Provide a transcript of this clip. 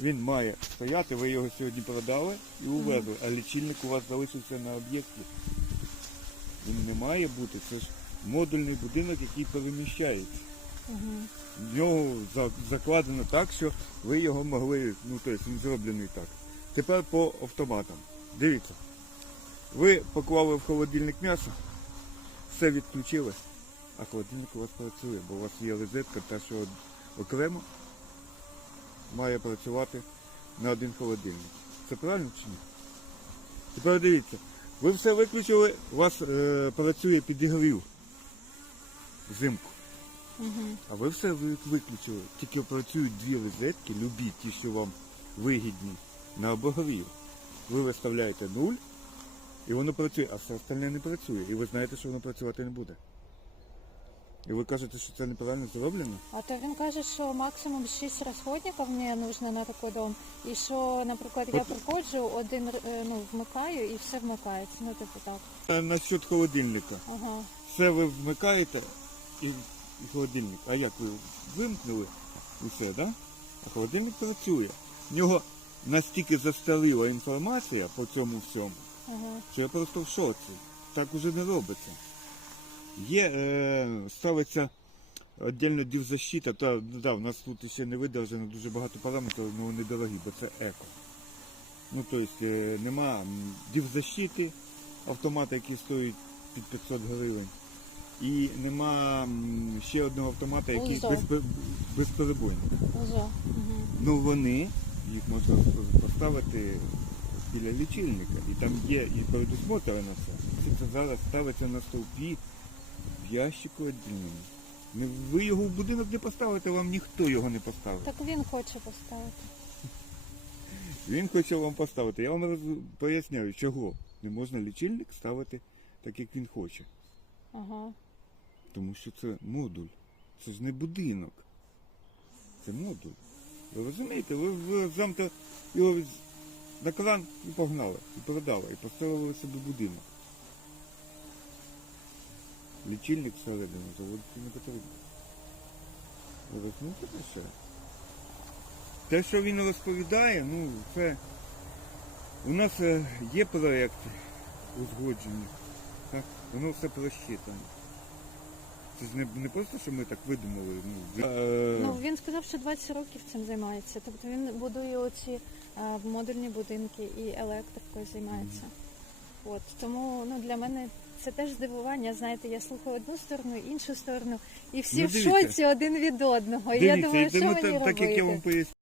Він має стояти, ви його сьогодні продали і увезли, а лічильник у вас залишився на об'єкті. Він не має бути. Це ж модульний будинок, який переміщається. В нього за- закладено так, що ви його могли, ну тобто він зроблений так. Тепер по автоматам. Дивіться. Ви поклали в холодильник м'ясо, все відключили, а холодильник у вас працює, бо у вас є розетка, та що окремо має працювати на один холодильник. Це правильно чи ні? Тепер дивіться, ви все виключили, у вас е, працює підігрів взимку. Угу. А ви все виключили. Тільки працюють дві розетки, любі, ті, що вам вигідні, на обогрів. Ви виставляєте нуль, і воно працює, а все остальне не працює. І ви знаєте, що воно працювати не буде. І ви кажете, що це неправильно зроблено? А то він каже, що максимум 6 розходників мені нужно на такий дом. І що, наприклад, я приходжу, один е, ну, вмикаю і все вмикається. Ну, типу так. А насчет холодильника. Ага. Все ви вмикаєте і, і холодильник. А як ви вимкнули і все, да? А холодильник працює. В нього настільки застаріла інформація по цьому всьому, Ага. що я просто в шоці. Так уже не робиться. Є, е, ставиться віддільно дівзащита, та да, в нас тут ще не видержано дуже багато параметрів, але вони дорогі, бо це еко. Ну, тобто е, нема дівзащити автомата, який стоїть під 500 гривень. І нема ще одного автомата, який Узо. безперебойний. Угу. Ну вони, їх можна поставити біля лічильника. І там є і предусмотрено це. Це зараз ставиться на стовпі в ящику віддільному. Не- Ви його в будинок не поставите, вам ніхто його не поставить. Так він хоче поставити. Він хоче вам поставити. Я вам роз- поясняю, чого не можна лічильник ставити так, як він хоче. Ага. Тому що це модуль. Це ж не будинок. Це модуль. Ви розумієте, ви, ви замте його з- на кран і погнали, і продали, і поставили собі будинок. Лічильник всередину заводити не потрібно. Розумієте про що? Те, що він розповідає, ну, це. У нас е, є проєкти узгоджені. Так? Воно все просчитано. Це ж не, не просто, що ми так видумали. Ну, е, Ну він сказав, що 20 років цим займається. Тобто він будує оці е, модульні будинки і електрикою займається. От тому ну для мене це теж здивування. Знаєте, я слухаю одну сторону, іншу сторону, і всі Ну, в шоці один від одного. І я думаю, що мені так, робити? так як я вам поясню.